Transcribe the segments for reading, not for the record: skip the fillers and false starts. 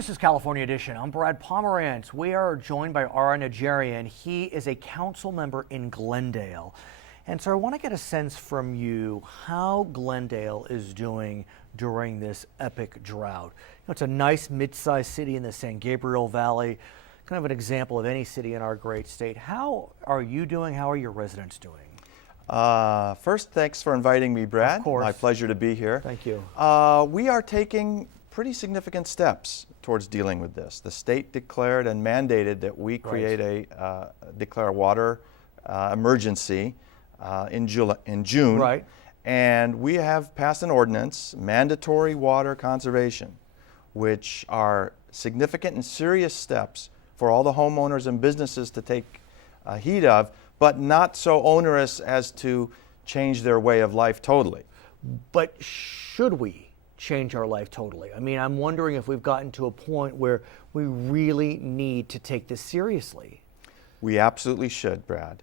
This is California Edition. I'm Brad Pomerance. We are joined by Ara Najarian. He is a council member in Glendale. And so I want to get a sense from you how Glendale is doing during this epic drought. It's a nice mid-sized city in the San Gabriel Valley, kind of an example of any city in our great state. How are you doing? How are your residents doing? First, thanks for inviting me, Brad. Of course. My pleasure to be here. Thank you. We are taking pretty significant steps towards dealing with this. The state declared and mandated that we create declare a water emergency in June. Right. And we have passed an ordinance, mandatory water conservation, which are significant and serious steps for all the homeowners and businesses to take heed of, but not so onerous as to change their way of life totally. But should we change our life totally? I mean, I'm wondering if we've gotten to a point where we really need to take this seriously. We absolutely should, Brad.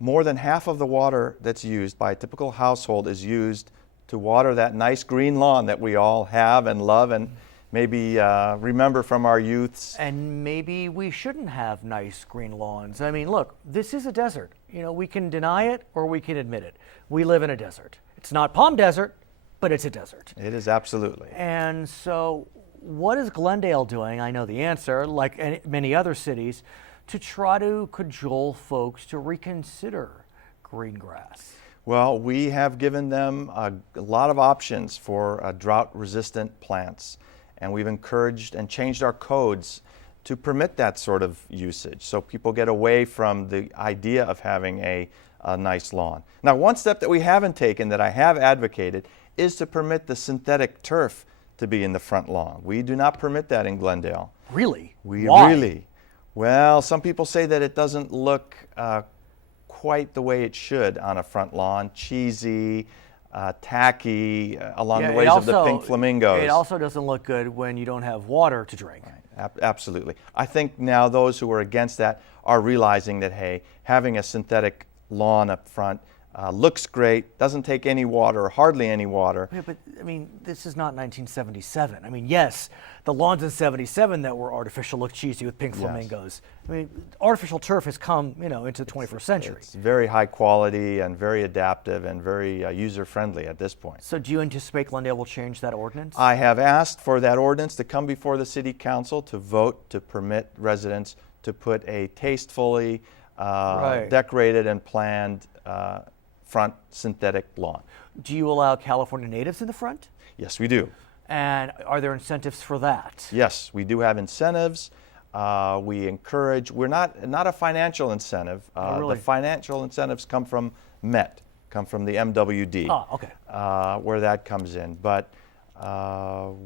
More than half of the water that's used by a typical household is used to water that nice green lawn that we all have and love and maybe remember from our youths. And maybe we shouldn't have nice green lawns. I mean, look, this is a desert. You know, we can deny it or we can admit it. We live in a desert. It's not Palm Desert, but it's a desert. It is absolutely. And so what is Glendale doing? I know the answer, like many other cities, to try to cajole folks to reconsider green grass. Well, we have given them a lot of options for drought-resistant plants, and we've encouraged and changed our codes to permit that sort of usage so people get away from the idea of having a nice lawn. Now, one step that we haven't taken that I have advocated is to permit the synthetic turf to be in the front lawn. We do not permit that in Glendale. Really? Why? Really. Well, some people say that it doesn't look quite the way it should on a front lawn, cheesy, tacky, along the ways of the pink flamingos. It also doesn't look good when you don't have water to drink. Right. Absolutely. I think now those who are against that are realizing that, hey, having a synthetic lawn up front looks great, doesn't take any water, hardly any water. Yeah, but I mean, this is not 1977. I mean, yes, the lawns in 77 that were artificial look cheesy with pink flamingos. I mean, artificial turf has come, into the 21st century. It's very high quality and very adaptive and very user-friendly at this point. So do you anticipate Glendale will change that ordinance? I have asked for that ordinance to come before the City Council to vote to permit residents to put a tastefully decorated and planned front synthetic lawn. Do you allow California natives in the front? Yes, we do. And are there incentives for that? Yes, we do have incentives. We encourage, we're not a financial incentive. Really? The financial incentives come from MET, come from the MWD. Oh, okay. Where that comes in. But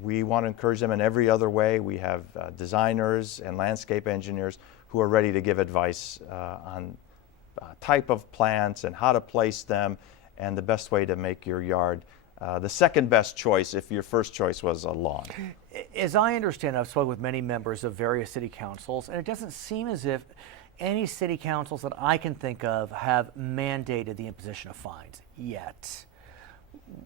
we want to encourage them in every other way. We have designers and landscape engineers who are ready to give advice on type of plants and how to place them and the best way to make your yard the second best choice if your first choice was a lawn. As I understand, I've spoken with many members of various city councils, and it doesn't seem as if any city councils that I can think of have mandated the imposition of fines yet.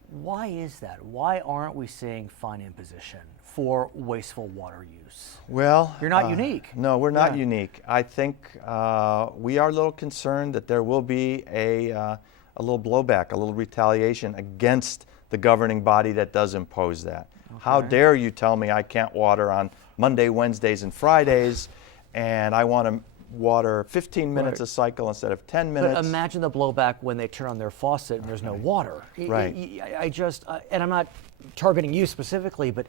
Why is that? Why aren't we seeing fine imposition for wasteful water use? Well, you're not unique. No, we're not unique. I think we are a little concerned that there will be a little blowback, a little retaliation against the governing body that does impose that. Okay. How dare you tell me I can't water on Monday, Wednesdays, and Fridays, and I want to water 15 minutes a cycle instead of 10 minutes. But imagine the blowback when they turn on their faucet and there's no water. Right. And I'm not targeting you specifically, but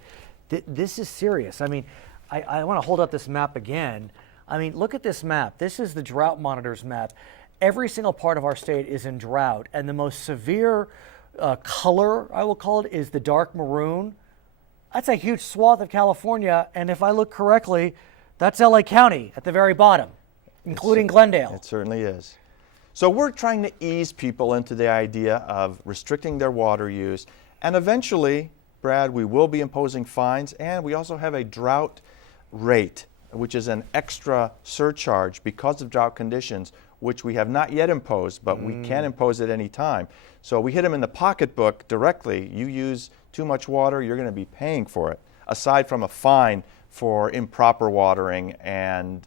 this is serious. I mean, I want to hold up this map again. I mean, look at this map. This is the drought monitor's map. Every single part of our state is in drought, and the most severe color, I will call it, is the dark maroon. That's a huge swath of California, and if I look correctly, that's LA County at the very bottom, including Glendale. It certainly is. So we're trying to ease people into the idea of restricting their water use, and eventually, Brad, we will be imposing fines, and we also have a drought rate, which is an extra surcharge because of drought conditions, which we have not yet imposed, but we can impose at any time. So we hit them in the pocketbook directly. You use too much water, you're going to be paying for it. aside from a fine for improper watering and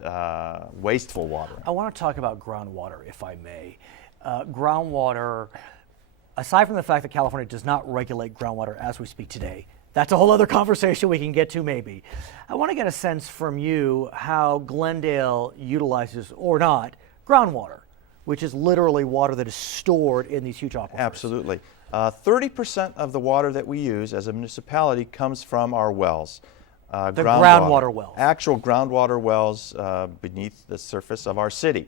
wasteful watering. I want to talk about groundwater, if I may. Groundwater, aside from the fact that California does not regulate groundwater as we speak today, that's a whole other conversation we can get to maybe. I want to get a sense from you how Glendale utilizes, or not, groundwater, which is literally water that is stored in these huge aquifers. Absolutely. 30% of the water that we use as a municipality comes from our wells. The groundwater wells. Actual groundwater wells beneath the surface of our city.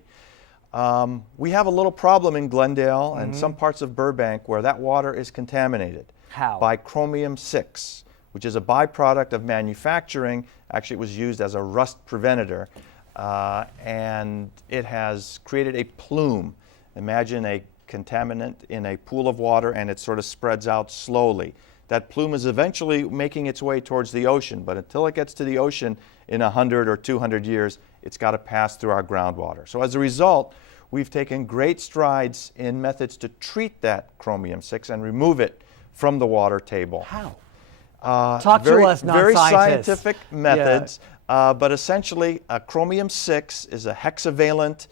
We have a little problem in Glendale and some parts of Burbank where that water is contaminated. How? By chromium-6, which is a byproduct of manufacturing. Actually, it was used as a rust preventator, and it has created a plume. Imagine a contaminant in a pool of water, and it sort of spreads out slowly. That plume is eventually making its way towards the ocean, but until it gets to the ocean in 100 or 200 years, it's got to pass through our groundwater. So as a result, we've taken great strides in methods to treat that chromium-6 and remove it from the water table. How? Talk to us, non-scientists. Very scientific methods, but essentially chromium-6 is a hexavalent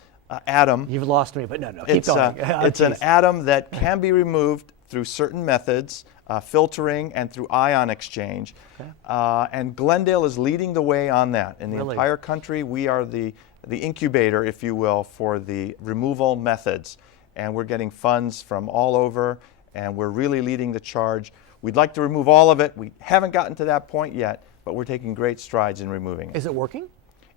atom. You've lost me, but no, keep going. It's an atom that can be removed through certain methods, filtering and through ion exchange. Okay. And Glendale is leading the way on that. In the entire country, we are the incubator, if you will, for the removal methods. And we're getting funds from all over, and we're really leading the charge. We'd like to remove all of it. We haven't gotten to that point yet, but we're taking great strides in removing it. Is it working?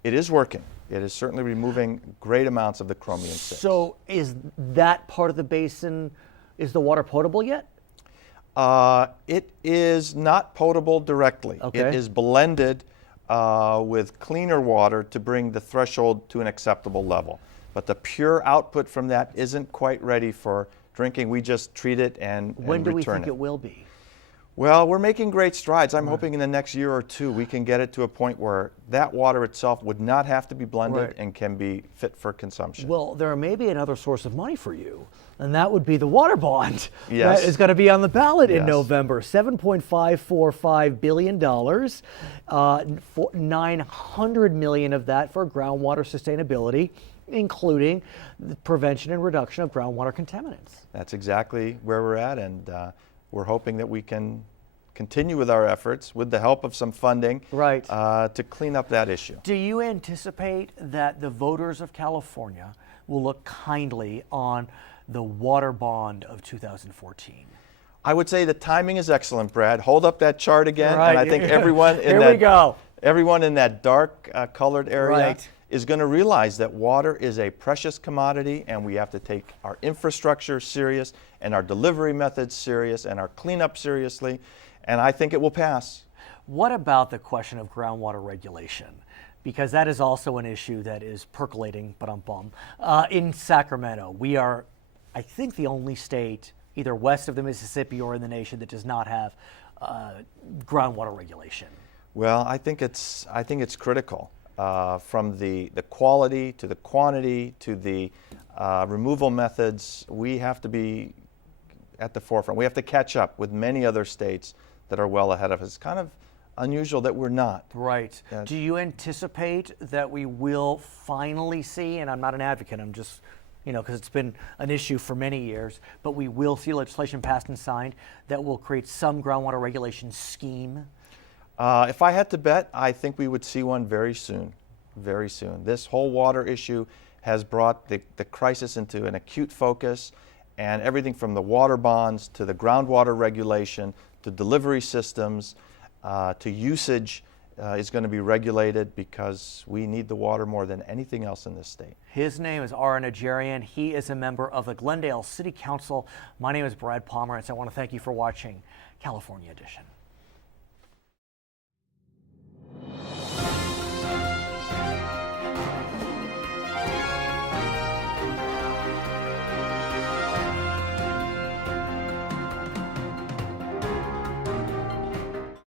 It is working. It is certainly removing great amounts of the chromium-6. So is that part of the basin, is the water potable yet? It is not potable directly. Okay. It is blended with cleaner water to bring the threshold to an acceptable level. But the pure output from that isn't quite ready for drinking. We just treat it and return it. When do we think it will be? Well, we're making great strides. I'm hoping in the next year or two we can get it to a point where that water itself would not have to be blended and can be fit for consumption. Well, there may be another source of money for you, and that would be the water bond. Yes. That is going to be on the ballot in November. $7.545 billion, $900 million of that for groundwater sustainability, including the prevention and reduction of groundwater contaminants. That's exactly where we're at, and we're hoping that we can continue with our efforts with the help of some funding to clean up that issue. Do you anticipate that the voters of California will look kindly on the water bond of 2014? I would say the timing is excellent, Brad. Hold up that chart again, and I think everyone in everyone in that dark colored area is going to realize that water is a precious commodity, and we have to take our infrastructure serious and our delivery methods serious and our cleanup seriously, and I think it will pass. What about the question of groundwater regulation? Because that is also an issue that is percolating, in Sacramento. We are, I think, the only state either west of the Mississippi or in the nation that does not have groundwater regulation. Well, I think it's critical. From the quality to the quantity to the removal methods, we have to be at the forefront. We have to catch up with many other states that are well ahead of us. It's kind of unusual that we're not. Right. Do you anticipate that we will finally see, and I'm not an advocate, I'm just, because it's been an issue for many years, but we will see legislation passed and signed that will create some groundwater regulation scheme? If I had to bet, I think we would see one very soon, very soon. This whole water issue has brought the crisis into an acute focus, and everything from the water bonds to the groundwater regulation to delivery systems to usage is going to be regulated because we need the water more than anything else in this state. His name is Ara Najarian. He is a member of the Glendale City Council. My name is Brad Pomerance. I want to thank you for watching California Edition.